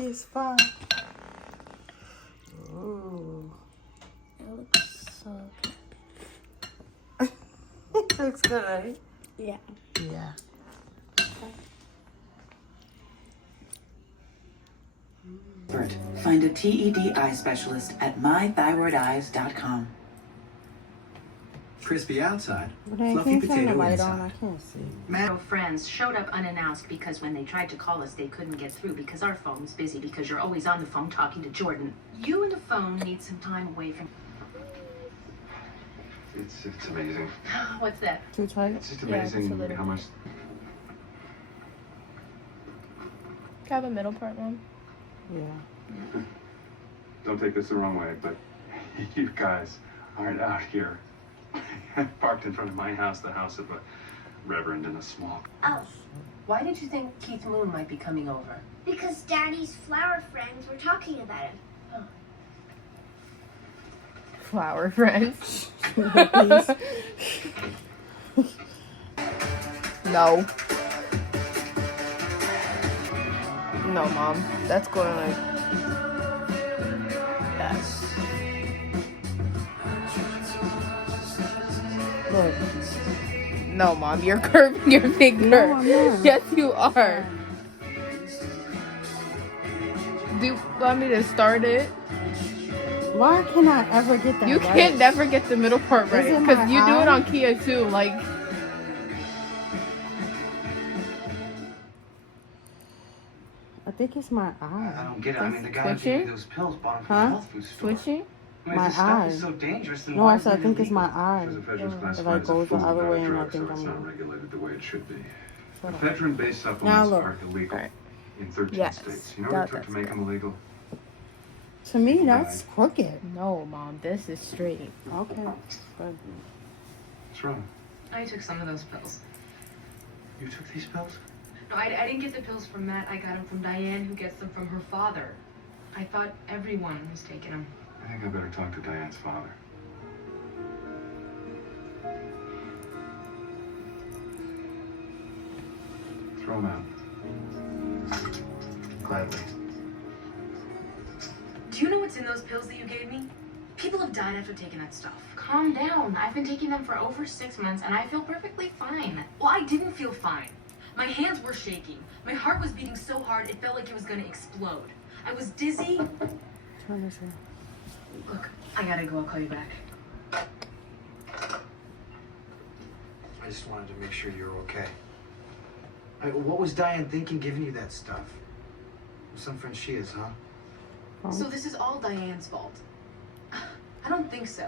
Kiki is fun. Ooh. It looks so It looks good, right? good. Yeah. Yeah. Find a TED eye specialist at mythyroideyes.com. Crispy outside, But I fluffy can't turn the potato light inside. on. I can't see. Our friends showed up unannounced because when they tried to call us, they couldn't get through because our phone's busy because you're always on the phone talking to Jordan. You and the phone need some time away from... It's amazing. What's that? Too tight? It's just Yeah, just a amazing little how bit. much. Can I have a middle part, Mom? Yeah. Don't take this the wrong way, but you guys aren't out here parked in front of my house, the house of a reverend in a small. Oh, why did you think Keith Moon might be coming over? Because Daddy's flower friends were talking about him. Flower friends. No. No, Mom. That's going like... That's... Look. No, Mom. You're curving your finger. No, I'm not. Yes, you are. Do you want me to start it? Why can I ever get that You right? can't never get the middle part right. Is it Because my you do it eye? on Kia too. Like... I think it's my I eye. don't get it. I mean, the guy who gave Twitching? me those pills bought them from Huh? the health food store. Switching? I mean, My if this stuff is eye. so dangerous, then No, why I is said I it think it's my illegal? eye. Because ephedrine's If classified I as a go the food, other not way a and I drug, think so it's I'm not wrong. regulated the way it should be. Shut up. Ephedrine-based Now supplements look. are illegal Alright. in 13 Yes. states. You know what it took That's to make good. them illegal? To me, that's crooked. No, Mom. This is straight. Okay. Good. What's wrong? I took some of those pills. You took these pills? No, I didn't get the pills from Matt. I got them from Diane, who gets them from her father. I thought everyone was taking them. I think I better talk to Diane's father. Throw them out. Gladly. Do you know what's in those pills that you gave me? People have died after taking that stuff. Calm down. I've been taking them for over 6 months and I feel perfectly fine. Well, I didn't feel fine. My hands were shaking. My heart was beating so hard it felt like it was going to explode. I was dizzy. Turn this on. Look, I gotta go. I'll call you back. I just wanted to make sure you're okay. What was Diane thinking giving you that stuff? Some friend she is, huh? Oh. So this is all Diane's fault. I don't think so.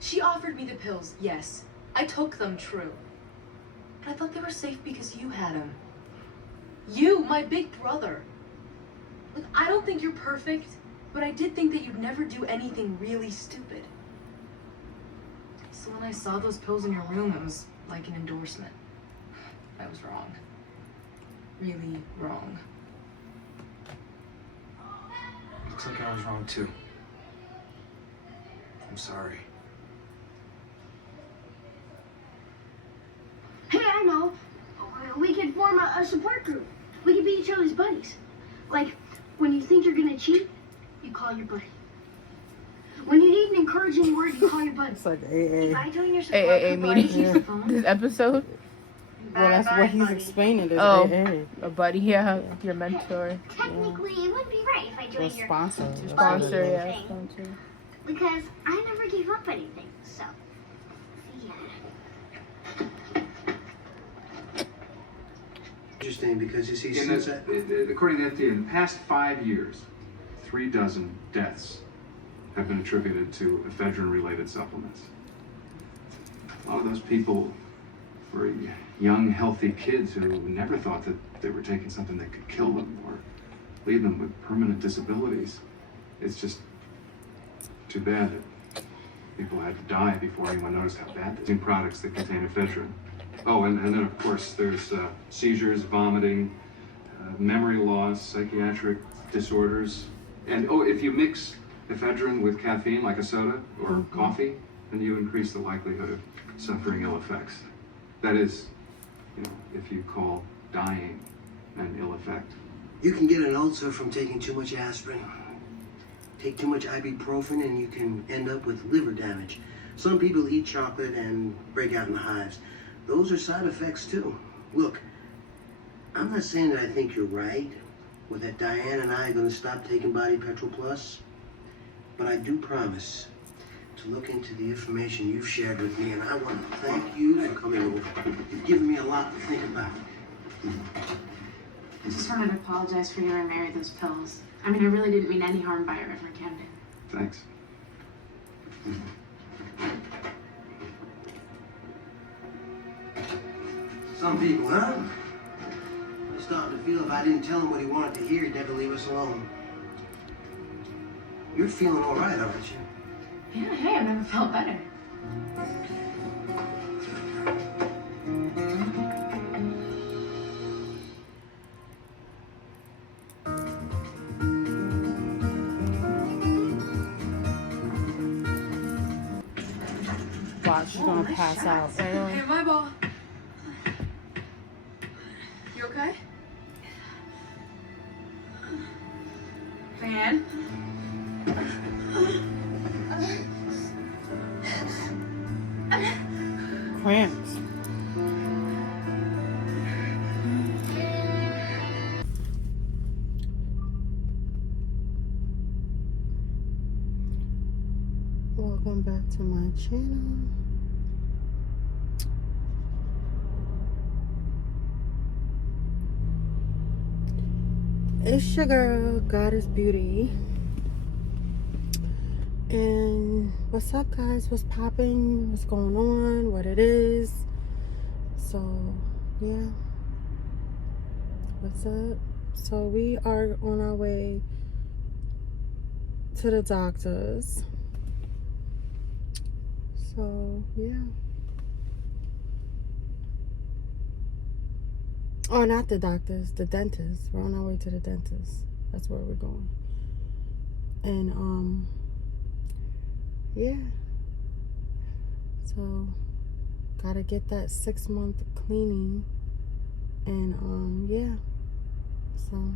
She offered me the pills, yes. I took them, true. But I thought they were safe because you had them. You, my big brother. Look, I don't think you're perfect, but I did think that you'd never do anything really stupid. So when I saw those pills in your room, it was like an endorsement. I was wrong. Really wrong. Looks like I was wrong too. I'm sorry. Hey, I know. We could form a support group. We could be each other's buddies. Like, when you think you're gonna cheat, you call your buddy. When you need an encouraging word, you call your buddy. It's like If AA. I join your support AAA group, or I meeting. use the phone, This episode? Well, that's what he's explaining. Is Oh. AA. A buddy, yeah. Your mentor. technically, it wouldn't be right if I Or joined your sponsor. That's what it Sponsor, is. yeah. Sponsor. because I never gave up anything. So, yeah. Interesting because you see, since I... According to the FDA, in the past 5 years, 36 deaths have been attributed to ephedrine-related supplements. A lot of those people were young, healthy kids who never thought that they were taking something that could kill them or leave them with permanent disabilities. It's just too bad that people had to die before anyone noticed how bad these products that contain ephedrine. Oh, and then of course there's seizures, vomiting, memory loss, psychiatric disorders. And oh, if you mix ephedrine with caffeine like a soda or coffee, then you increase the likelihood of suffering ill effects. That is, if you call dying an ill effect. You can get an ulcer from taking too much aspirin. Take too much ibuprofen and you can end up with liver damage. Some people eat chocolate and break out in hives. Those are side effects too. Look, I'm not saying that I think you're right, or that Diane and I are going to stop taking Body Petrol Plus, but I do promise to look into the information you've shared with me, and I want to thank you for coming over. You've given me a lot to think about. I just wanted to apologize for giving Mary those pills. I mean, I really didn't mean any harm by her ever Camden. Thanks. Some people, huh? I'm starting to feel if I didn't tell him what he wanted to hear, he'd never leave us alone. You're feeling all right, aren't you? Yeah, hey, I've never felt better. Watch, she's gonna pass out. Hey, my ball. You okay? Van? Cramps. Welcome back to my channel. It's your girl, Goddess Beauty. And what's up, guys? What's popping? What's going on? What it is? So, yeah. What's up? So, we are on our way to the doctors. So, yeah. Oh, not the doctors, the dentist. We're on our way to the dentist. That's where we're going. And, yeah. So, gotta get that 6-month cleaning. And, yeah. So.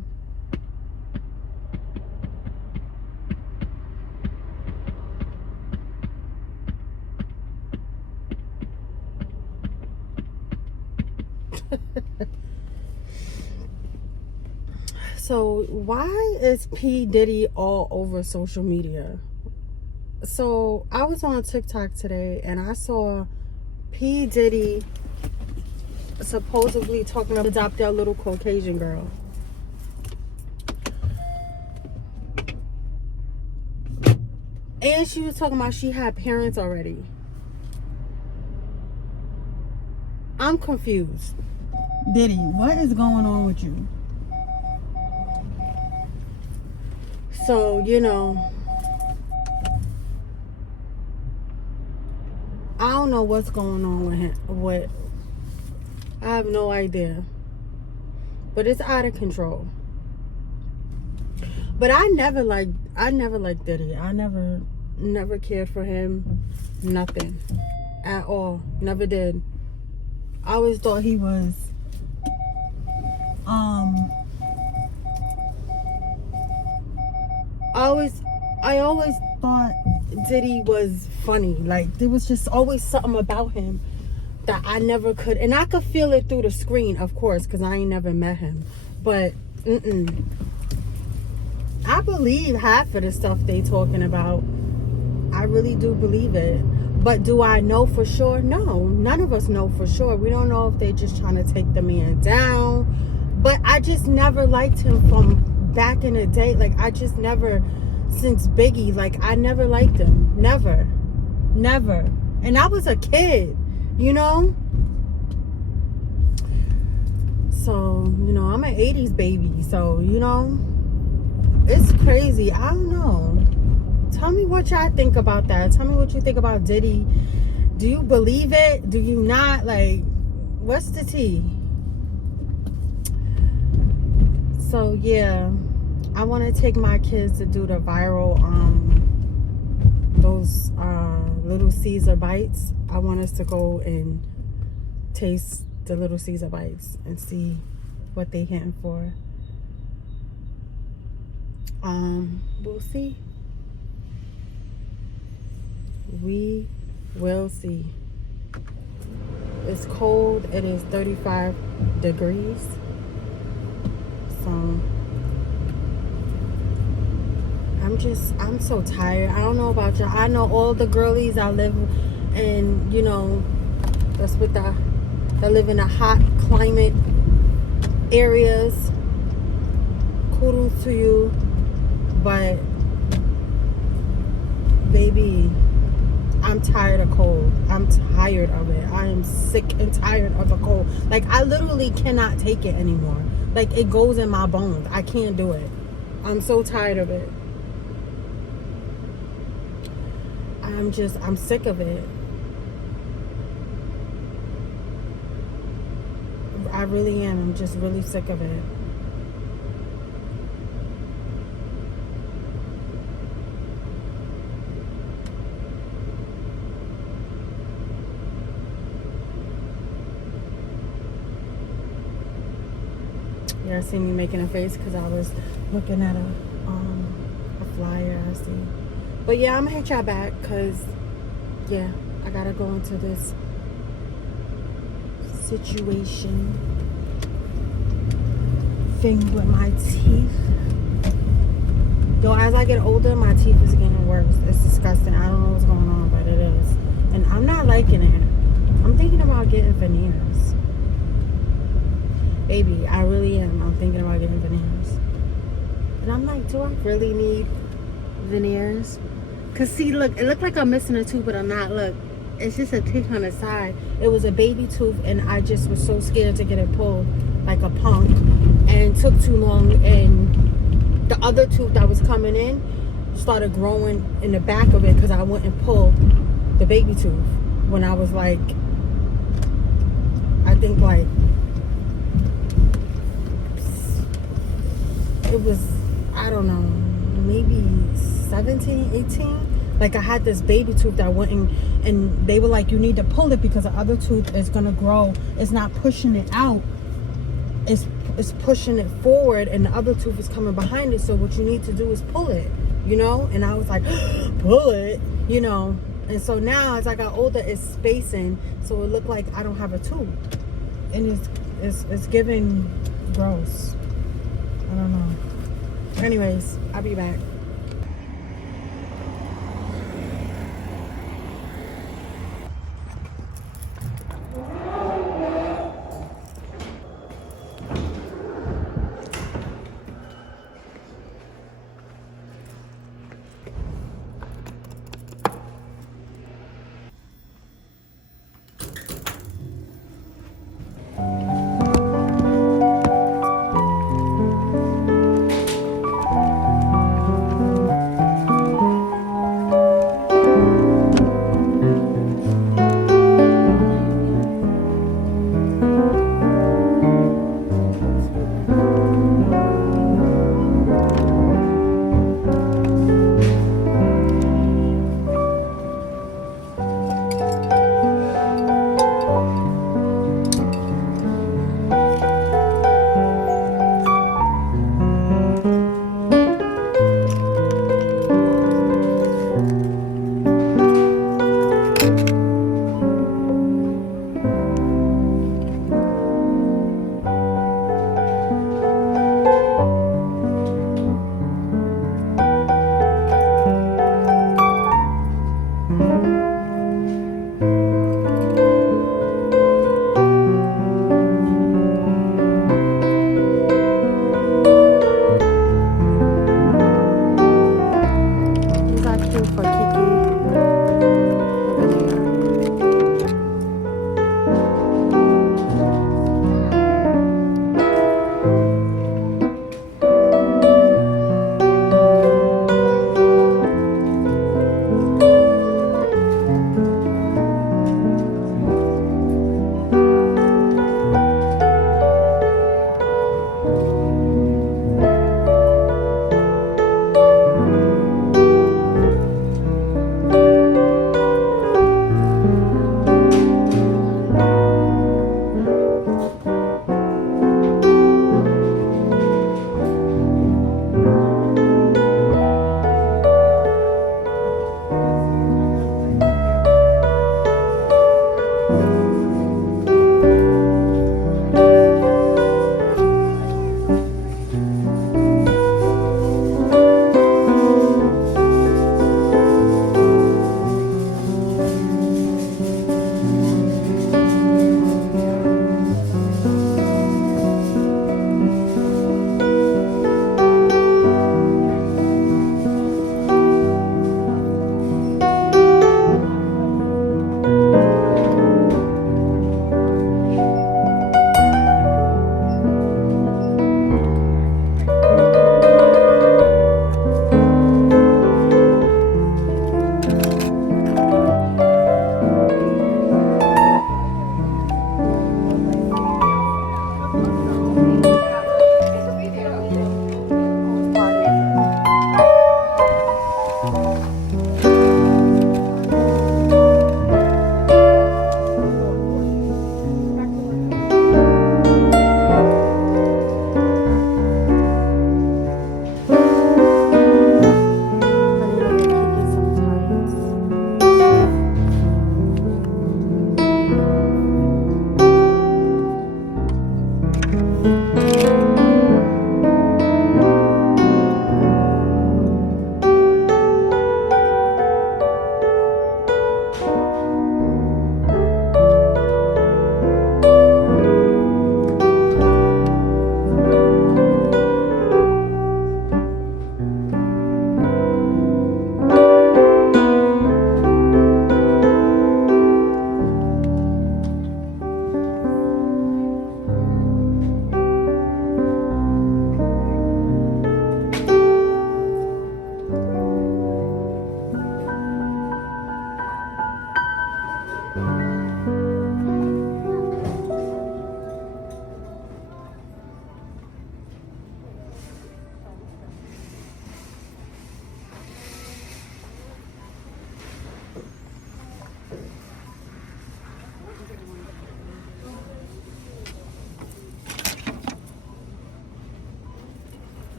So why is P. Diddy all over social media? So I was on TikTok today and I saw P. Diddy supposedly talking about adopt that little Caucasian girl. And she was talking about she had parents already. I'm confused. Diddy, what is going on with you? So, you know, I don't know what's going on with him. I have no idea. But it's out of control. But I never liked Diddy. I never cared for him. Nothing. At all. Never did. I always thought he was I always thought Diddy was funny. Like, there was just always something about him that I never could, and I could feel it through the screen, of course, because I ain't never met him. But I believe half of the stuff they talking about. I really do believe it. But do I know for sure? No, none of us know for sure. We don't know if they're just trying to take the man down. But I just never liked him from back in the day. Like, I just never, since Biggie, like, I never liked him. Never. Never. And I was a kid, you know? So, you know, I'm an 80s baby. So, you know, it's crazy. I don't know. Tell me what y'all think about that. Tell me what you think about Diddy. Do you believe it? Do you not? Like, what's the tea? So, yeah. I want to take my kids to do the viral, those Little Caesar bites. I want us to go and taste the Little Caesar bites and see what they hitting for. We'll see. We will see. It's cold. It is 35 degrees. So I'm so tired. I don't know about y'all. I know all the girlies I live in, you know, that's with that live in the hot climate areas. Kudos to you. But baby, I'm tired of cold. I'm tired of it. I am sick and tired of the cold. Like, I literally cannot take it anymore. Like, it goes in my bones. I can't do it. I'm so tired of it. I'm sick of it. I really am. I'm just really sick of it. Yeah, see me making a face because I was looking at a flyer I see. But yeah, I'm gonna hit y'all back because yeah, I gotta go into this situation thing with my teeth. Though as I get older, my teeth is getting worse. It's disgusting. I don't know what's going on, but it is. And I'm not liking it. I'm thinking about getting veneers. Baby, I really am. I'm thinking about getting veneers. And I'm like, do I really need veneers? Because see, look, it looked like I'm missing a tooth, but I'm not. Look, it's just a tooth on the side. It was a baby tooth, and I just was so scared to get it pulled like a punk. And it took too long, and the other tooth that was coming in started growing in the back of it because I wouldn't pull the baby tooth when I was like, I think like, it was, I don't know, maybe 17, 18. Like, I had this baby tooth that wouldn't, and they were like, you need to pull it because the other tooth is gonna grow. It's not pushing it out. It's pushing it forward, and the other tooth is coming behind it. So what you need to do is pull it, you know? And I was like, pull it, you know? And so now as I got older, it's spacing, so it looked like I don't have a tooth. And it's giving gross. I don't know. Anyways, I'll be back.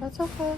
That's okay.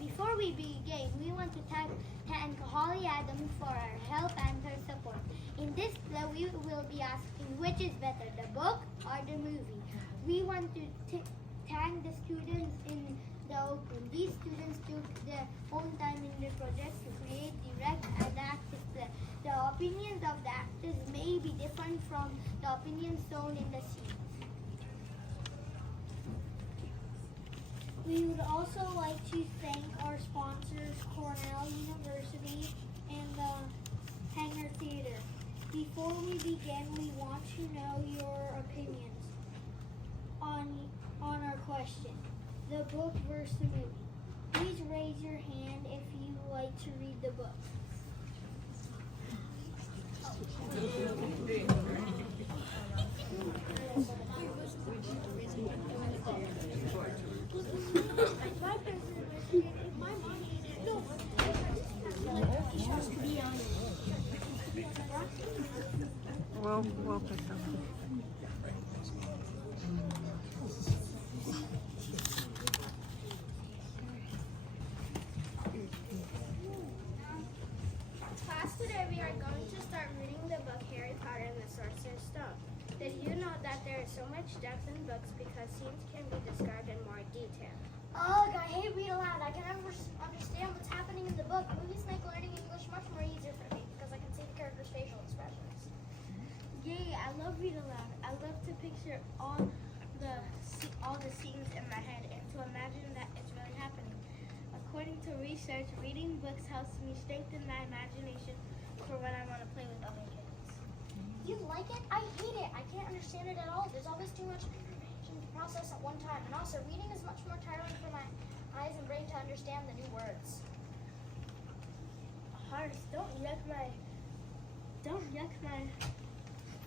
Before we begin, we want to thank Holly Adam for her help and her support. In this play, we will be asking which is better, the book or the movie. We want to thank the students in the open. These students took their own time in the project to create, direct, and act this play. The opinions of the actors may be different from the opinions shown in the scene. We would also like to thank our sponsors, Cornell University and the Hangar Theater. Before we begin, we want to know your opinions on our question, the book versus the movie. Please raise your hand if you like to read the book. We'll pick up. Class, today we are going to start reading the book Harry Potter and the Sorcerer's Stone. Did you know that there is so much depth in books because scenes can be described in more detail? Ugh, I hate read aloud. I can never understand what's happening in the book. Movies make learning English much more easier for me because I can see the characters' facial expressions. Yay, I love read aloud. I love to picture all the scenes in my head and to imagine that it's really happening. According to research, reading books helps me strengthen my imagination for when I want to play with other kids. You like it? I hate it. I can't understand it at all. There's always too much information to process at one time. And also, reading is much more tiring for my eyes and brain to understand the new words. Horace, don't yuck my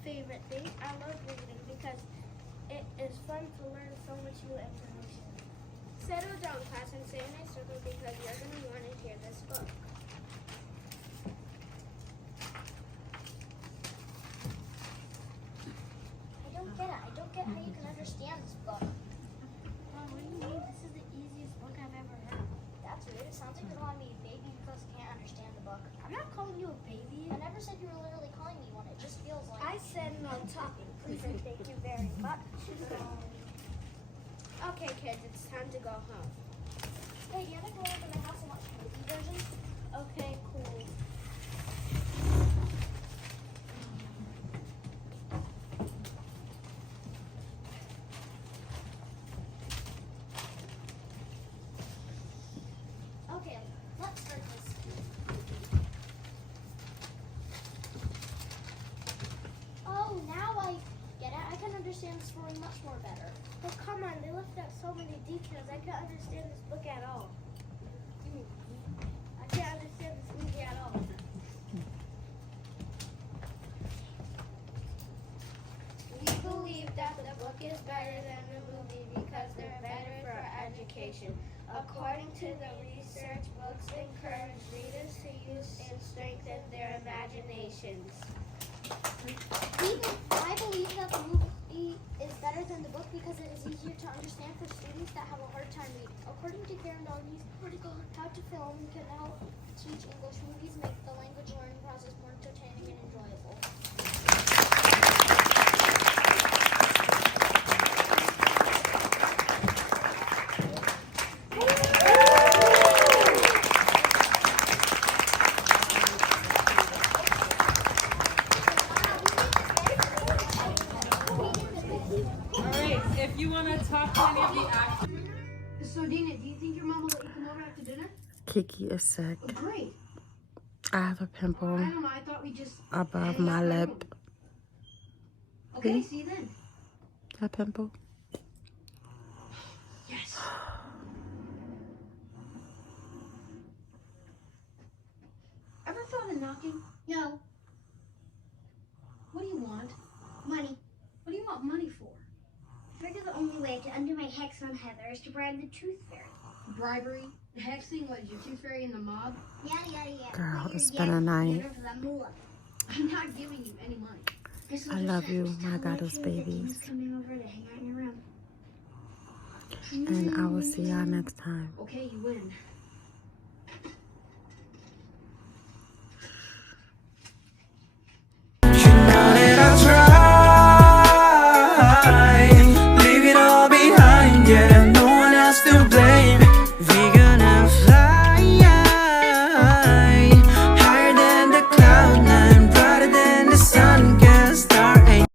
favorite thing. I love reading because it is fun to learn so much new information. Settle down, class, and stay in a circle because you're going to want to hear this book. I don't get it. I don't get how you can understand this book. What do you mean? This is the easiest book I've ever heard. That's weird. It sounds like you're calling me a baby because I can't understand the book. I'm not calling you a baby. I never said you were literally calling me one. It just feels like... I said no talking. Please and thank you very much. Okay, kids, it's time to go home. Hey, do you want to go over to my house and watch the movie version? Okay, cool. Okay, let's start this. Oh, now I get it. I can understand the story much more better. But come on, they left out so many details. I can't understand this book at all. I can't understand this movie at all. education. According to the research, books encourage readers to use and strengthen their imaginations. I believe that the movie is better than the book because it is easier to understand for students that have a hard time reading. According to Karen Doggy's article, How to Film Can Help Teach English, movies make the language learning process more entertaining and enjoyable. So, Dina, do you think your mom will let you come over after dinner? Kiki is sick. Oh, great. I have a pimple I don't know. I thought we just above hang my out in lip. room. Okay, see you then. That pimple? Yes. Ever thought of knocking? No, What do you want? money. What do you want money for? I figure the only way to undo my hex on Heather is to bribe the Tooth Fairy. Bribery? Hexing? What, is your tooth fairy in the mob? Yada yada yada. Girl, Put it's your been a yen night. together for the moolah. I'm not giving you any money. This will I just love you, just my tell goddess Tree that babies. Dina's coming over to hang out in your room. And I will see y'all next time. Okay, you win.